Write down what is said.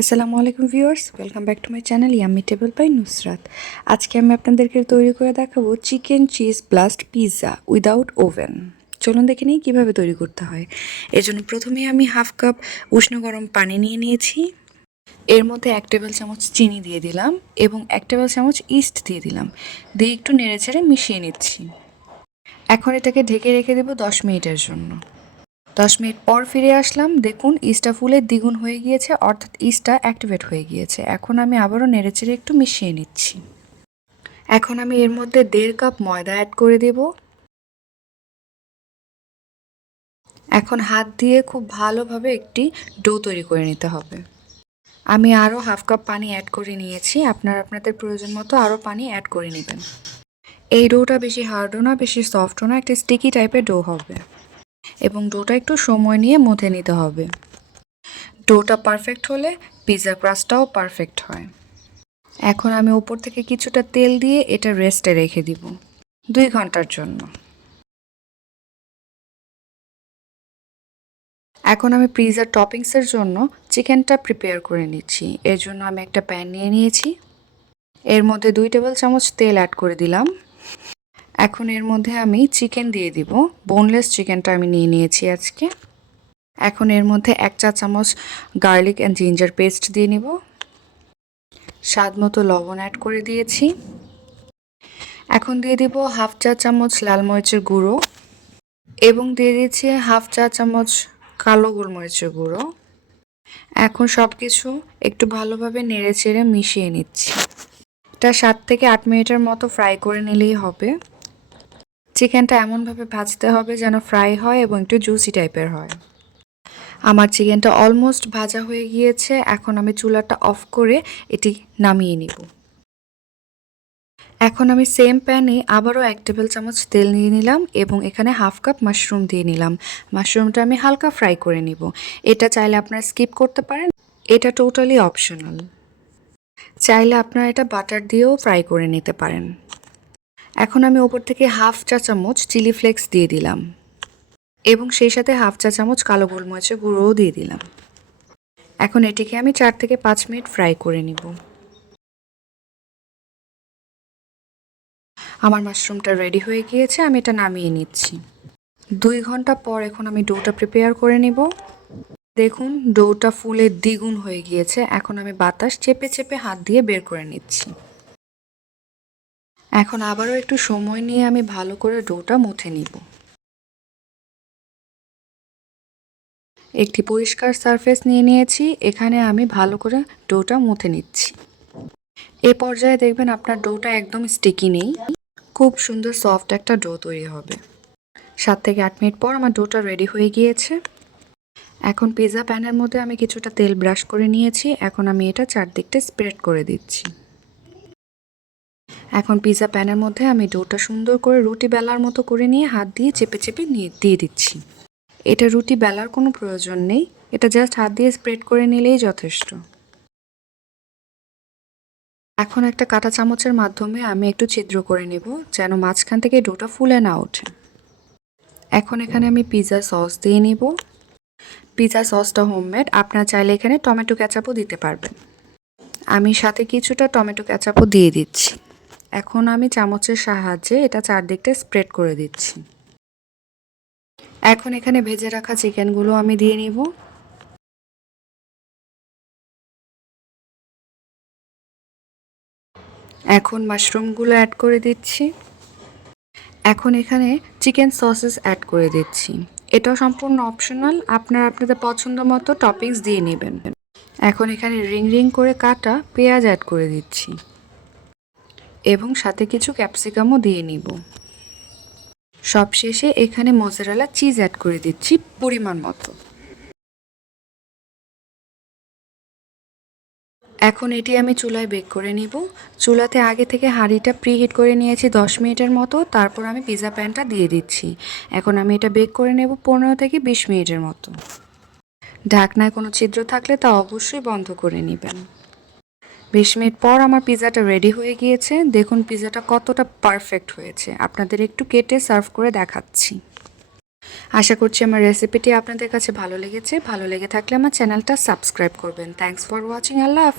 আসসালামু আলাইকুম viewers, welcome back to my channel yummy table by Nusrat. আজকে আমি আপনাদেরকে তৈরি করে দেখাবো chicken cheese blast pizza without oven. চলুন দেখে নিই কীভাবে তৈরি করতে হয়। এর জন্য প্রথমেই আমি হাফ কাপ উষ্ণ গরম পানি নিয়ে নিয়েছি। এর মধ্যে 1 টেবিল চামচ চিনি দিয়ে দিলাম এবং 1 টেবিল চামচ ইস্ট দিয়ে দিলাম, দিয়ে একটু নেড়েচেড়ে মিশিয়ে নিচ্ছি। এখন এটাকে ঢেকে রেখে দেবো 10 মিনিটের জন্য। 10 মিনিট পর ফিরে আসলাম, দেখুন ইস্টটা ফুলের দ্বিগুণ হয়ে গিয়েছে, অর্থাৎ ইস্টটা অ্যাক্টিভেট হয়ে গিয়েছে। এখন আমি আবারও নেড়েচেড়ে একটু মিশিয়ে নিচ্ছি। এখন আমি এর মধ্যে 1.5 কাপ ময়দা অ্যাড করে দেব। এখন হাত দিয়ে খুব ভালোভাবে একটি ডো তৈরি করে নিতে হবে। আমি আরও হাফ কাপ পানি অ্যাড করে নিয়েছি, আপনারা আপনাদের প্রয়োজন মতো আরও পানি অ্যাড করে নেবেন। এই ডোটা বেশি হার্ডও না বেশি সফটও না, একটা স্টিকি টাইপের ডো হবে এবং ডোটা একটু সময় নিয়ে মথে নিতে হবে। ডোটা পারফেক্ট হলে পিৎজা ক্রাস্টটাও পারফেক্ট হয়। এখন আমি উপর থেকে কিছুটা তেল দিয়ে এটা রেস্টে রেখে দিব 2 ঘন্টার জন্য। এখন আমি পিৎজার টপিংসের জন্য চিকেনটা প্রিপেয়ার করে নিচ্ছি। এর জন্য আমি একটা প্যান নিয়ে নিয়েছি, এর মধ্যে 2 টেবিল চামচ তেল অ্যাড করে দিলাম। এখন এর মধ্যে আমি চিকেন দিয়ে দিব, বোনলেস চিকেনটা আমি নিয়ে নিয়েছি আজকে। এখন এর মধ্যে 1 চা চামচ গার্লিক অ্যান্ড জিঞ্জার পেস্ট দিয়ে নিব। স্বাদ মতো লবণ অ্যাড করে দিয়েছি। এখন দিয়ে দিব হাফ চা চামচ লাল মরিচের গুঁড়ো এবং দিয়ে দিচ্ছি হাফ চা চামচ কালো গোলমরিচের গুঁড়ো। এখন সব কিছু একটু ভালোভাবে নেড়েচেড়ে মিশিয়ে নিচ্ছি। এটা 7 থেকে 8 মিনিটের মতো ফ্রাই করে নিলেই হবে। চিকেনটা এমনভাবে ভাজতে হবে যেন ফ্রাই হয় এবং একটু জুসি টাইপের হয়। আমার চিকেনটা অলমোস্ট ভাজা হয়ে গিয়েছে, এখন আমি চুলাটা অফ করে এটি নামিয়ে নিব। এখন আমি সেম প্যানে আবারও 1 টেবিল চামচ তেল নিয়ে নিলাম এবং এখানে হাফ কাপ মাশরুম দিয়ে নিলাম। মাশরুমটা আমি হালকা ফ্রাই করে নিব। এটা চাইলে আপনারা স্কিপ করতে পারেন, এটা টোটালি অপশনাল। চাইলে আপনারা এটা বাটার দিয়েও ফ্রাই করে নিতে পারেন। এখন আমি ওপর থেকে হাফ চা চামচ চিলি ফ্লেক্স দিয়ে দিলাম এবং সেই সাথে হাফ চা চামচ কালো গোলমরিচের গুঁড়োও দিয়ে দিলাম। এখন এটিকে আমি 4 থেকে 5 মিনিট ফ্রাই করে নিব। আমার মাশরুমটা রেডি হয়ে গিয়েছে, আমি এটা নামিয়ে নিচ্ছি। 2 ঘন্টা পর এখন আমি ডোটা প্রিপেয়ার করে নিব। দেখুন ডোটা ফুলে দ্বিগুণ হয়ে গিয়েছে, এখন আমি বাতাস চেপে চেপে হাত দিয়ে বের করে নিচ্ছি। এখন আবারও একটু সময় নিয়ে আমি ভালো করে ডোটা মুথে নিব। একটি পরিষ্কার সারফেস নিয়ে নিয়েছি, এখানে আমি ভালো করে ডোটা মুথে নিচ্ছি। এ পর্যায়ে দেখবেন আপনার ডোটা একদম স্টিকি নেই, খুব সুন্দর সফট একটা ডো তৈরি হবে। 7 থেকে 8 মিনিট পর আমার ডোটা রেডি হয়ে গিয়েছে। এখন পিৎজা প্যানের মধ্যে আমি কিছুটা তেল ব্রাশ করে নিয়েছি, এখন আমি এটা চারদিকটা স্প্রেড করে দিচ্ছি। এখন পিৎজা প্যানের মধ্যে আমি ডোটা সুন্দর করে রুটি বেলার মতো করে নিয়ে হাত দিয়ে চেপে চেপে দিয়ে দিচ্ছি। এটা রুটি বেলার কোনো প্রয়োজন নেই, এটা জাস্ট হাত দিয়ে স্প্রেড করে নিলেই যথেষ্ট। এখন একটা কাঁটা চামচের মাধ্যমে আমি একটু ছিদ্র করে নেব যেন মাঝখান থেকে ডোটা ফুলে না ওঠে। এখন এখানে আমি পিৎজা সস দিয়ে নিব। পিৎজা সসটা হোমমেড, আপনারা চাইলে এখানে টমেটো কেচাপও দিতে পারবেন। আমি সাথে কিছুটা টমেটো কেচাপও দিয়ে দিচ্ছি। এখন আমি চামচের সাহায্যে এটা চারদিকটা স্প্রেড করে দিচ্ছি। এখন এখানে ভেজে রাখা চিকেনগুলো আমি দিয়ে নিব। এখন মাশরুমগুলো অ্যাড করে দিচ্ছি। এখন এখানে চিকেন সসেস অ্যাড করে দিচ্ছি। এটা সম্পূর্ণ অপশনাল, আপনারা আপনাদের পছন্দ মতো টপিংস দিয়ে নেবেন। এখন এখানে রিং রিং করে কাটা পেঁয়াজ অ্যাড করে দিচ্ছি এবং সাথে কিছু ক্যাপসিকামও দিয়ে নিব। সবশেষে এখানে মোজারেলা চিজ অ্যাড করে দিচ্ছি পরিমাণ মতো। এখন এটি আমি চুলায় বেক করে নিব। চুলাতে আগে থেকে হাঁড়িটা প্রিহিট করে নিয়েছি 10 মিনিটের মতো, তারপর আমি পিৎজা প্যানটা দিয়ে দিচ্ছি। এখন আমি এটা বেক করে নেব 15 থেকে 20 মিনিটের মতো। ঢাকনায় কোনো ছিদ্র থাকলে তা অবশ্যই বন্ধ করে নেবেন। 20 মিনিট পর আমার পিৎজাটা রেডি হয়ে গিয়েছে। দেখুন পিৎজাটা কতটা পারফেক্ট হয়েছে, আপনাদের একটু কেটে সার্ভ করে দেখাচ্ছি। আশা করছি আমার রেসিপিটি আপনাদের কাছে ভালো লেগেছে। ভালো লেগে থাকলে আমার চ্যানেলটা সাবস্ক্রাইব করবেন। Thanks for watching. আল্লাহ হাফেজ।